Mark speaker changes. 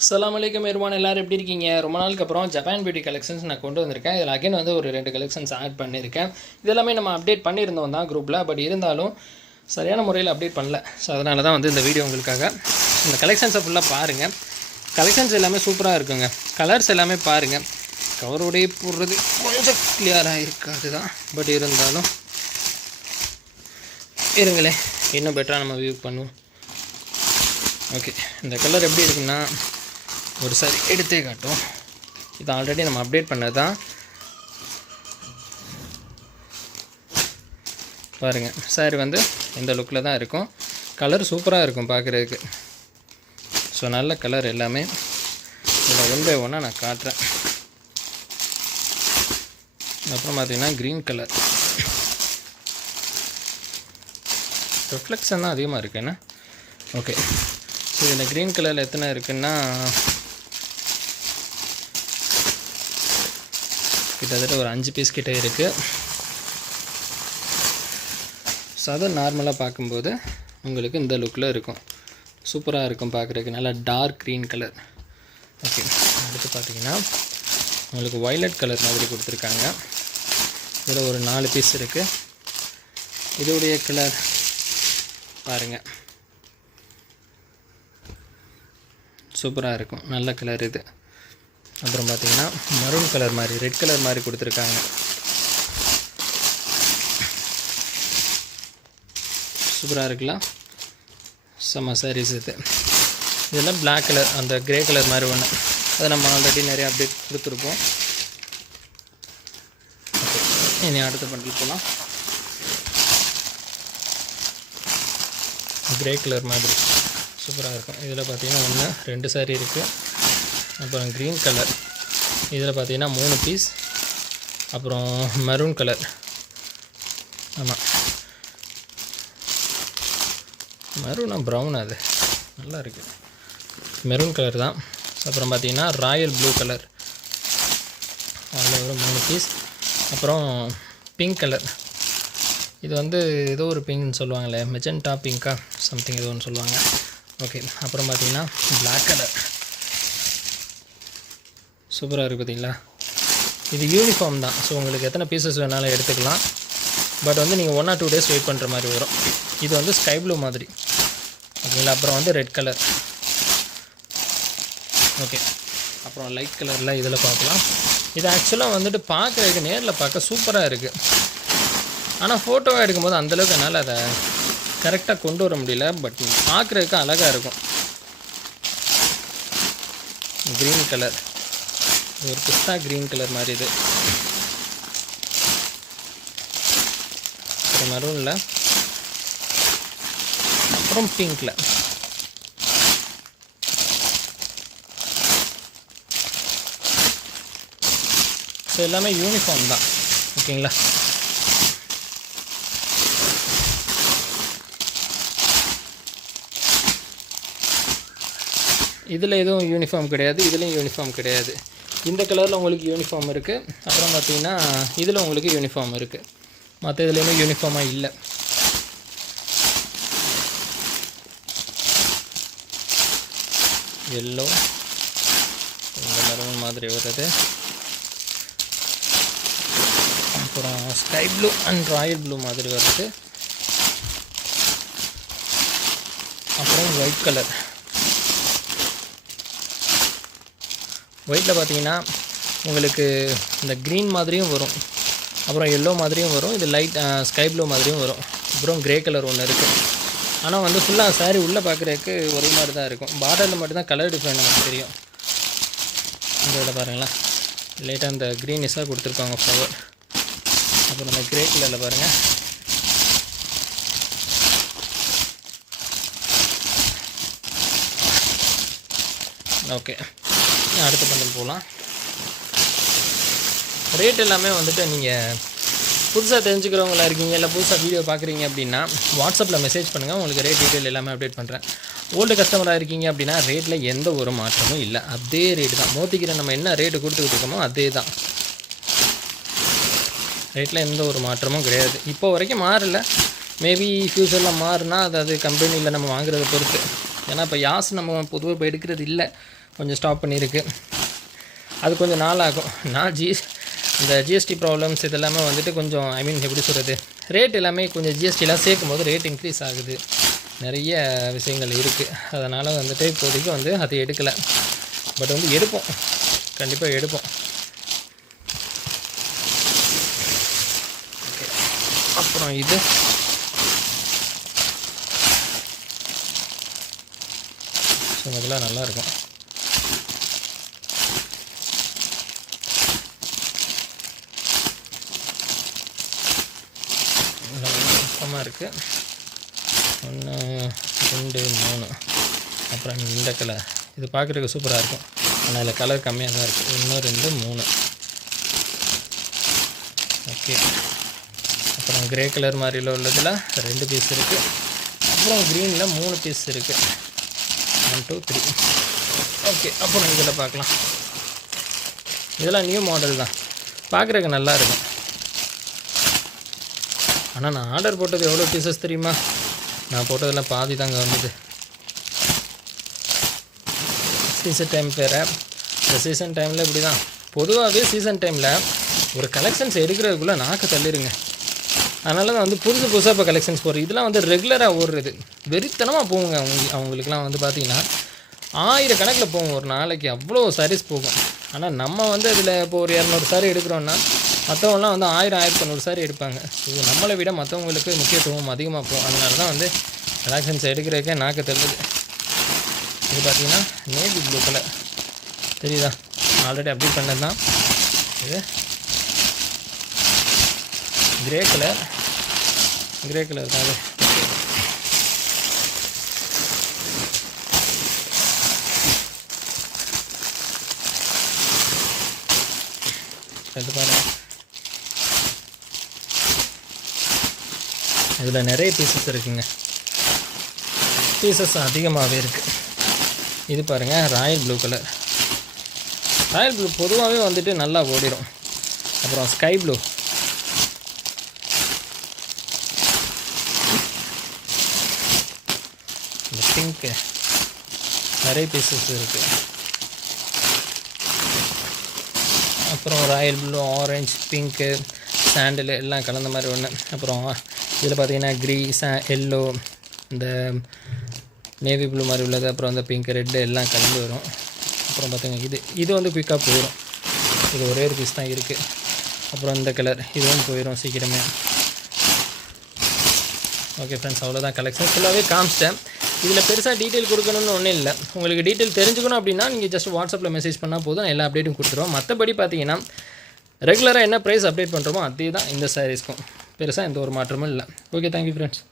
Speaker 1: அஸ்ஸலாமு அலைக்கும் எருமான் எல்லாரும் எப்படி இருக்கீங்க? ரொம்ப நாளுக்கு அப்புறம் ஜப்பான் பியூட்டி கலெக்ஷன்ஸ் நான் கொண்டு வந்திருக்கேன். இதில் அகைன் வந்து ஒரு ரெண்டு கலெக்ஷன்ஸ் ஆட் பண்ணியிருக்கேன். இது எல்லாமே நம்ம அப்டேட் பண்ணியிருந்தோம் தான் குரூப்பில் பட் இருந்தாலும் சரியான முறையில் அப்டேட் பண்ணல. ஸோ அதனால தான் வந்து இந்த வீடியோ உங்களுக்காக இந்த கலெக்ஷன்ஸை ஃபுல்லாக பாருங்கள் கலெக்ஷன்ஸ் எல்லாமே சூப்பராக இருக்குங்க. கலர்ஸ் எல்லாமே பாருங்கள் கவரோடைய போடுறது கொஞ்சம் கிளியராக இருக்காது தான். பட் இருந்தாலும் இருங்களே இன்னும் பெட்டராக நம்ம வியூ பண்ணுவோம். ஓகே இந்த கலர் எப்படி இருக்குன்னா ஒரு சாரி எடுத்தே காட்டும். இது ஆல்ரெடி நம்ம அப்டேட் பண்ணது தான் பாருங்கள் சாரி வந்து இந்த லுக்கில் தான் இருக்கும். கலர் சூப்பராக இருக்கும் பார்க்குறதுக்கு ஸோ நல்ல கலர் எல்லாமே. இதில் ஒன் பை ஒன்னாக நான் காட்டுறேன். அப்புறம் பார்த்தீங்கன்னா க்ரீன் கலர் ரிஃப்ளெக்ஷன் தான் அதிகமாக இருக்குது என்ன? ஓகே ஸோ இந்த க்ரீன் கலரில் எத்தனை இருக்குன்னா கிட்டத்தட்ட ஒரு அஞ்சு பீஸ் கிட்ட இருக்குது ஸோ அதை நார்மலாக பார்க்கும்போது உங்களுக்கு இந்த லுக்கில் இருக்கும். சூப்பராக இருக்கும் பார்க்குறதுக்கு. நல்லா டார்க் க்ரீன் கலர் ஓகே அடுத்து பார்த்தீங்கன்னா உங்களுக்கு வயலட் கலர் மாதிரி கொடுத்துருக்காங்க. இதில் ஒரு நாலு பீஸ் இருக்குது இதோடைய கலர் பாருங்கள் சூப்பராக இருக்கும். நல்ல கலர் இது. அப்புறம் பார்த்தீங்கன்னா மரூன் கலர் மாதிரி ரெட் கலர் மாதிரி கொடுத்துருக்காங்க. சூப்பராக இருக்குல்ல? செம்ம சாரீஸ் இது. இதெல்லாம் பிளாக் கலர் அந்த கிரே கலர் மாதிரி ஒன்று அதை நம்ம ஆல்ரெடி நிறைய அப்டேட் கொடுத்துருப்போம். இனி அடுத்த பண்டில் போகலாம் கிரே கலர் மாதிரி. சூப்பராக இருக்கும். இதில் பார்த்தீங்கன்னா ஒன்று ரெண்டு சாரி இருக்குது அப்புறம் க்ரீன் கலர் இதில் பார்த்தீங்கன்னா மூணு பீஸ் அப்புறம் மெரூன் கலர் ஆமாம் மெரூனா ப்ரௌன் அது? நல்லா இருக்குது மெரூன் கலர் தான். அப்புறம் பார்த்தீங்கன்னா ராயல் ப்ளூ கலர் அதில் ஒரு மூணு பீஸ் அப்புறம் பிங்க் கலர் இது வந்து ஏதோ ஒரு பிங்க்னு சொல்லுவாங்களே மெஜெண்டா பிங்க்கா சம்திங் ஏதோ ஒன்று சொல்லுவாங்க. ஓகே அப்புறம் பார்த்தீங்கன்னா பிளாக் கலர் சூப்பராக இருக்குது பார்த்தீங்களா இது யூனிஃபார்ம் தான். ஸோ உங்களுக்கு எத்தனை பீசஸ் வேணாலும் எடுத்துக்கலாம். பட் வந்து நீங்கள் one or two days wait பண்ணுற மாதிரி வரும். இது வந்து ஸ்கை ப்ளூ மாதிரி. ஓகேங்களா அப்புறம் வந்து ரெட் கலர் ஓகே அப்புறம் லைட் கலரில் இதில் பார்க்கலாம். இது ஆக்சுவலாக வந்துட்டு பார்க்குறதுக்கு நேரில் பார்க்க சூப்பராக இருக்குது ஆனால் ஃபோட்டோவாக எடுக்கும்போது அந்தளவுக்கு என்னால் அதை கரெக்டாக கொண்டு வர முடியல. பட் பார்க்குறதுக்கு அழகாக இருக்கும். க்ரீன் கலர் ஒரு பிஸ்தா க்ரீன் கலர் மாதிரி இது. அப்புறம் மரூனில் அப்புறம் பிங்க்கில் ஸோ எல்லாமே யூனிஃபார்ம் தான். ஓகேங்களா இதில் எதுவும் யூனிஃபார்ம் கிடையாது இதுலேயும் யூனிஃபார்ம் கிடையாது. இந்த கலரில் உங்களுக்கு யூனிஃபார்ம் இருக்குது அப்புறம் பார்த்தீங்கன்னா இதில் உங்களுக்கு யூனிஃபார்ம் இருக்குது மற்ற இதுலேயுமே யூனிஃபார்மாக இல்லை. எல்லோ இந்த மரூன் மாதிரி வருது. அப்புறம் sky blue and royal blue மாதிரி வருது. அப்புறம் ஒயிட் கலர் ஒயிட்டில் பார்த்தீங்கன்னா உங்களுக்கு இந்த க்ரீன் மாதிரியும் வரும். அப்புறம் எல்லோ மாதிரியும் வரும். இது லைட் ஸ்கை ப்ளூ மாதிரியும் வரும். அப்புறம் க்ரே கலர் ஒன்று இருக்குது ஆனால் வந்து ஃபுல்லாக சாரீ உள்ளே பார்க்குறதுக்கு ஒரே மாதிரி தான் இருக்கும். பார்டரில் மட்டும்தான் கலர் டிஃப்ரெண்ட் நமக்கு தெரியும். இந்த இதில் பாருங்களேன். லைட்டாக அந்த க்ரீனிஷாக கொடுத்துருப்பாங்க ஃப்ளவர் அப்புறம் இந்த க்ரே கலரில் பாருங்கள் ஓகே அடுத்த பந்தல் போகலாம் ரேட் எல்லாமே வந்துட்டு நீங்கள் புதுசாக தெரிஞ்சுக்கிறவங்களா இருக்கீங்க இல்லை புதுசாக வீடியோ பார்க்குறீங்க அப்படின்னா வாட்ஸ்அப்பில் மெசேஜ் பண்ணுங்கள் உங்களுக்கு ரேட் டீட்டெயில் எல்லாமே அப்டேட் பண்ணுறேன் ஓல்டு கஸ்டமராக இருக்கீங்க அப்படின்னா ரேட்டில் எந்த ஒரு மாற்றமும் இல்லை. அதே ரேட்டு தான். மோத்திக்கிற நம்ம என்ன ரேட்டு கொடுத்துக்கிட்டு இருக்கோமோ அதே தான். ரேட்டில் எந்த ஒரு மாற்றமும் கிடையாது. இப்போ வரைக்கும் மாறல. மேபி ஃப்யூச்சரில் மாறினா அது அது கம்பெனியில் நம்ம வாங்குறத பொறுத்து. ஏன்னா இப்போ யாஸ் நம்ம பொதுவாக இப்போ எடுக்கிறது இல்லை. கொஞ்சம் ஸ்டாப் பண்ணியிருக்கு அது கொஞ்சம் நாள் ஆகும் நான் ஜிஎஸ் இந்த ஜிஎஸ்டி ப்ராப்ளம்ஸ் இதெல்லாமே வந்துட்டு கொஞ்சம் ஐ மீன் எப்படி சொல்கிறது ரேட் எல்லாமே கொஞ்சம் ஜிஎஸ்டிலாம் சேர்க்கும் போது ரேட் இன்க்ரீஸ் ஆகுது. நிறைய விஷயங்கள் இருக்குது அதனால் வந்துட்டு இப்போதைக்கு வந்து அதை எடுக்கலை. பட் வந்து எடுப்போம். கண்டிப்பாக எடுப்போம். அப்புறம் இது. ஸோ இதெல்லாம் நல்லாயிருக்கும் சுத்தமாக இருக்குது ஒன்று ரெண்டு மூணு. அப்புறம் இந்த கலர் இது பார்க்குறதுக்கு சூப்பராக இருக்கும். ஆனால் இதில் கலர் கம்மியாக தான் இருக்குது ஒன்று ரெண்டு மூணு. ஓகே அப்புறம் கிரே கலர் மாதிரியில் உள்ளதில் ரெண்டு பீஸ் இருக்குது அப்புறம் க்ரீனில் மூணு பீஸ் இருக்குது ஒன் டூ த்ரீ ஓகே அப்புறம் இதில் பார்க்கலாம் இதெல்லாம் நியூ மாடல் தான். பார்க்குறதுக்கு நல்லா இருக்கும். ஆனால் நான் ஆர்டர் போட்டது எவ்வளோ பீசஸ் தெரியுமா? நான் போட்டதெல்லாம் பாதி தாங்க வந்தது. சீசன் டைம் வேறு. இந்த சீசன் டைமில் இப்படி தான் பொதுவாகவே சீசன் டைமில் ஒரு கலெக்ஷன்ஸ் எடுக்கிறதுக்குள்ளே நாக்கு தள்ளிடுங்க அதனால தான் வந்து புதுசு புதுசாக இப்போ கலெக்ஷன்ஸ் போடுறது இதெல்லாம் வந்து ரெகுலராக ஓடுறது. வெறித்தனமாக போகுங்க அவங்க அவங்களுக்குலாம் வந்து பார்த்திங்கன்னா ஆயிரக்கணக்கில் போகும். ஒரு நாளைக்கு அவ்வளோ சாரீஸ் போகும். ஆனால் நம்ம வந்து அதில் இப்போ ஒரு இரநூறு சாரி எடுக்கிறோன்னா மற்றவங்களாம் வந்து ஆயிரம் ஆயிரத்தி தொண்ணூறு சாரி எடுப்பாங்க. இது நம்மளை விட மற்றவங்களுக்கு முக்கியத்துவம் அதிகமாக போகும். அதனால தான் வந்து கலெக்ஷன்ஸ் எடுக்கிறதுக்கே நாக்கு தெரிஞ்சது இது பார்த்தீங்கன்னா நேவி ப்ளூ கலர் தெரியுதா? ஆல்ரெடி அப்டேட் பண்ணது தான் இது கிரே கலர் கிரே கலர் தான் அது இது பாருங்க. இதில் நிறைய பீசஸ் இருக்குங்க. பீசஸ் அதிகமாகவே இருக்குது இது பாருங்கள் royal blue colour royal blue பொதுவாகவே வந்துட்டு நல்லா ஓடிடும் அப்புறம் ஸ்கை ப்ளூ இந்த பிங்க்கு நிறைய பீசஸ் இருக்குது அப்புறம் ராயல் ப்ளூ ஆரஞ்சு பிங்க்கு சாண்டில் எல்லாம் கலந்த மாதிரி ஒன்று அப்புறம் இதில் பார்த்தீங்கன்னா க்ரீஸா எல்லோ இந்த நேவி ப்ளூ மாதிரி உள்ளது அப்புறம் அந்த பிங்க் ரெட்டு எல்லாம் கலந்து வரும். அப்புறம் பார்த்தீங்கன்னா இது இது வந்து குயிக்காக போயிடும் இது ஒரே ஒரு பீஸ் தான் இருக்குது அப்புறம் இந்த கலர் இதுவும் போயிடும் சீக்கிரமே. ஓகே ஃப்ரெண்ட்ஸ் அவ்வளோதான் கலெக்ஷன் ஃபுல்லாகவே காமிச்சிட்டேன். இதில் பெருசாக டீட்டெயில் கொடுக்கணும்னு ஒன்றும் இல்லை. உங்களுக்கு டீட்டெயில் தெரிஞ்சுக்கணும் அப்படின்னா நீங்கள் ஜஸ்ட் வாட்ஸ்அப்பில் மெசேஜ் பண்ணால் போதும். எல்லா அப்டேட்டும் கொடுத்துருவோம். மற்றபடி பார்த்தீங்கன்னா ரெகுலராக என்ன ப்ரைஸ் அப்டேட் பண்ணுறோமோ அதே தான் இந்த சாரீஸ்க்கும் பெருசாக எந்த ஒரு மாற்றமும் இல்லை. Okay thank you friends